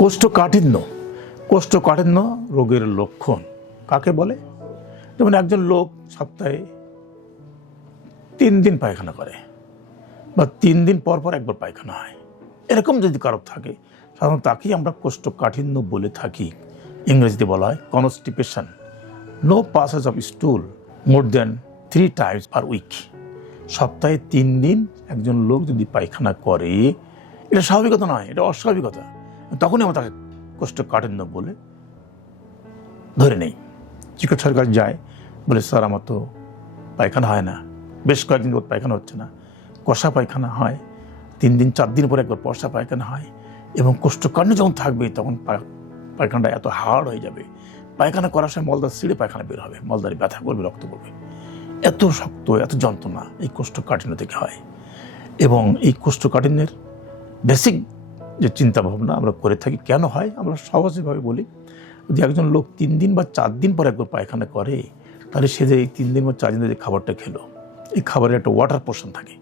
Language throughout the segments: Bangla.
কোষ্ঠকাঠিন্য কোষ্ঠকাঠিন্য রোগের লক্ষণ কাকে বলে? যেমন একজন লোক সপ্তাহে 3 দিন পায়খানা করে বা 3 দিন পর পর একবার পায়খানা হয়, এরকম যদি কারো থাকে সাধারণত তাকেই আমরা কোষ্ঠকাঠিন্য বলে থাকি। ইংরেজিতে বলা হয় constipation. No passage of stool more than 3 times per week. সপ্তাহে 3 দিন একজন লোক যদি পায়খানা করে, এটা স্বাভাবিকতা নয়, এটা অস্বাভাবিকতা। তখনই আমরা তাকে কোষ্ঠকাঠিন্য বলে ধরে নেই। চিকিৎসার কাছে যায়, বলে স্যার আমার তো পায়খানা হয় না, বেশ কয়েকদিন পায়খানা হচ্ছে না, কষা পায়খানা হয়, 3 দিন 4 দিন পরে একবার পশা পায়খানা হয়, এবং কোষ্ঠকাঠিন্য যখন থাকবে তখন পায়খানাটা এত হার্ড হয়ে যাবে, পায়খানা করার সময় মলদার ছিঁড়ে পায়খানা বের হবে, মলদারে ব্যথা করবে, রক্ত করবে, এত শক্ত এত যন্ত্রণা এই কোষ্ঠকাঠিন্য থেকে হয়। এবং এই কোষ্ঠকাঠিন্যের বেসিক যে চিন্তা ভাবনা আমরা করে থাকি কেন হয়, আমরা সহজভাবে বলি, যদি একজন লোক 3 দিন বা 4 দিন পর একবার পায়খানা করে, তাহলে সে যে এই 3 দিন বা 4 দিন যে খাবারটা খেলো, এই খাবারের একটা ওয়াটার পোর্শন থাকে,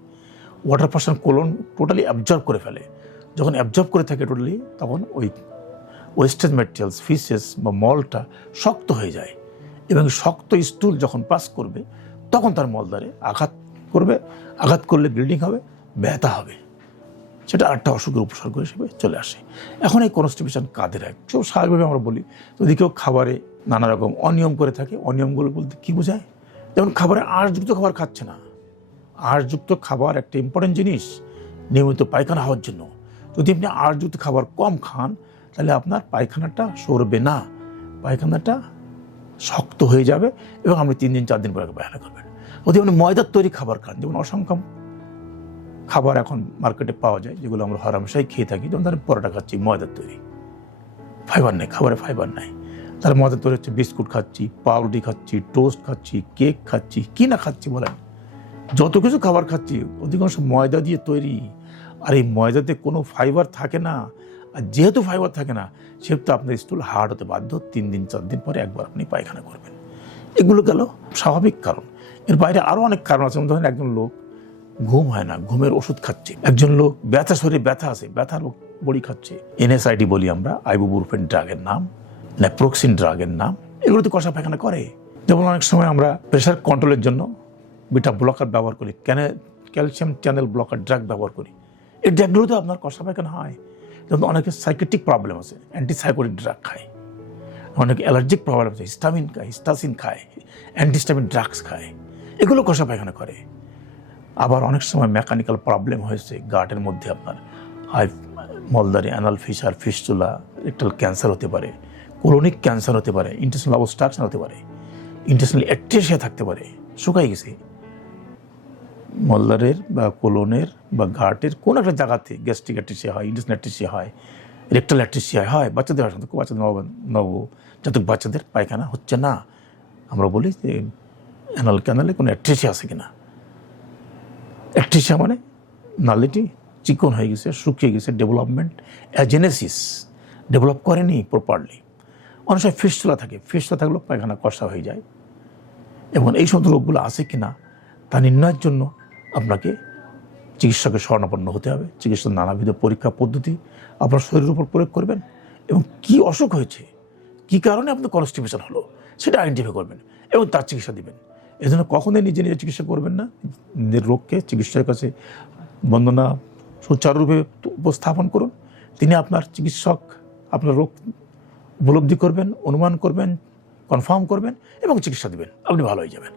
water portion colon totally absorb করে ফেলে। যখন অ্যাবজর্ব করে থাকে টোটালি, তখন ওই ওয়েস্টেজ ম্যাটেরিয়ালস ফিসেস বা মলটা শক্ত হয়ে যায়, এবং শক্ত স্টুল যখন পাস করবে তখন তার মলদ্বারে আঘাত করবে, আঘাত করলে ব্লিডিং হবে, ব্যথা হবে, সেটা আরেকটা অসুখের উপসর্গ হিসেবে চলে আসে। এখন এই কনস্টিপেশন কাদের হয়? খুব স্বাভাবিকভাবে আমরা বলি, যদি কেউ খাবারে নানা রকম অনিয়ম করে থাকে, অনিয়মগুলো বলতে কী বোঝায়? যেমন খাবারে আঁশযুক্ত খাবার খাচ্ছে না। আঁশযুক্ত খাবার একটা ইম্পর্টেন্ট জিনিস নিয়মিত পায়খানা হওয়ার জন্য। যদি আপনি আঁশযুক্ত খাবার কম খান, তাহলে আপনার পায়খানাটা সরবে না, পায়খানাটা শক্ত হয়ে যাবে, এবং আপনি 3 দিন 4 দিন পরে পায়খানা করবেন। যদি আপনি ময়দার তৈরি খাবার খান, যেমন অসংখ্য খাবার এখন মার্কেটে পাওয়া যায় যেগুলো আমরা হরহামেশাই খেয়ে থাকি, যেমন ধরেন পরোটা খাচ্ছি ময়দার তৈরি, ফাইবার নেই, খাবারে ফাইবার নাই, তাহলে ময়দার তৈরি হচ্ছে বিস্কুট খাচ্ছি, পাউরুটি খাচ্ছি, টোস্ট খাচ্ছি, কেক খাচ্ছি, কি না খাচ্ছি বলেন, যত কিছু খাবার খাচ্ছি অধিকাংশ ময়দা দিয়ে তৈরি, আর এই ময়দাতে কোনো ফাইবার থাকে না। আর যেহেতু ফাইবার থাকে না, সেহেতু আপনার স্টুল হার্ড হতে বাধ্য, 3 দিন 4 দিন পরে একবার আপনি পায়খানা করবেন। এগুলো গেল স্বাভাবিক কারণ। এর বাইরে আরও অনেক কারণ আছে। ধরেন একজন লোক ঘুম হয় না, ঘুমের ওষুধ খাচ্ছে, একজন লোক ব্যথা, শরীরে ব্যথা আছে, ব্যথার বড়ি খাচ্ছে, NSAID বলি আমরা, আইবুপ্রোফেন ড্রাগের নাম, ন্যাপ্রোক্সিন ড্রাগের নাম, এগুলো তো কষা পায়খানা করে। যেমন অনেক সময় আমরা প্রেশার কন্ট্রোলের জন্য বিটা ব্লকার ব্যবহার করি, ক্যালসিয়াম চ্যানেল ব্লকার ড্রাগ ব্যবহার করি, এই ড্রাগগুলোতে আপনার কষা পায়খানা হয়। যেমন অনেকের সাইকেট্রিক প্রবলেম আছে, অ্যান্টিসাইকোটিক ড্রাগ খায়, অনেক অ্যালার্জিক প্রবলেম আছে, হিস্টাসিন খায়, অ্যান্টিস্টামিন ড্রাগস খায়, এগুলো কষা পায়খানা করে। আবার অনেক সময় মেকানিক্যাল প্রবলেম হয়েছে গাটের মধ্যে, আপনার মলদারি anal fissure, fistula, rectal cancer হতে পারে, কোলনিক ক্যান্সার হতে পারে, ইন্টেস্টিনাল অবস্ট্রাকশন হতে পারে, ইন্টেস্টিনাল অ্যাট্রেসিয়া থাকতে পারে, শুকাই গেছে মলদারের বা কোলনের বা গাটের কোন একটা জায়গাতে গ্যাস্ট্রিক অ্যাট্রেসিয়া হয়, ইন্টেস্টিনাল অ্যাট্রেসিয়া হয়, রেক্টাল অ্যাট্রেসিয়া হয়, বাচ্চাদের হয়, বাচ্চাদের নবজাতক বাচ্চাদের পায়খানা হচ্ছে না, আমরা বলি যে অ্যানাল ক্যানালে কোনো অ্যাট্রেসিয়া আছে কিনা। অ্যাট্রেসিয়া মানে নালিটি চিকন হয়ে গেছে, শুকিয়ে গেছে, ডেভেলপমেন্ট অ্যাজেনেসিস ডেভেলপ করেনি প্রপারলি। অনেক সময় ফিস্টুলা থাকে, ফিস্টুলা থাকলেও পায়খানা কষা হয়ে যায়। এবং এই সমস্ত রোগগুলো আছে কিনা তা নির্ণয়ের জন্য আপনাকে চিকিৎসকের শরণাপন্ন হতে হবে। চিকিৎসার নানাবিধ পরীক্ষা পদ্ধতি আপনার শরীরের উপর প্রয়োগ করবেন, এবং কি অসুখ হয়েছে, কি কারণে আপনার কনস্টিপেশন হলো, সেটা আইডেন্টিফাই করবেন এবং তার চিকিৎসা দিবেন। এই জন্য কখনোই নিজে নিজে চিকিৎসা করবেন না, নিজের রোগকে চিকিৎসকের কাছে বন্দনা সুচারুরূপে উপস্থাপন করুন। তিনি আপনার চিকিৎসক আপনার রোগ উপলব্ধি করবেন, অনুমান করবেন, কনফার্ম করবেন এবং চিকিৎসা দিবেন, আপনি ভালো হয়ে যাবেন।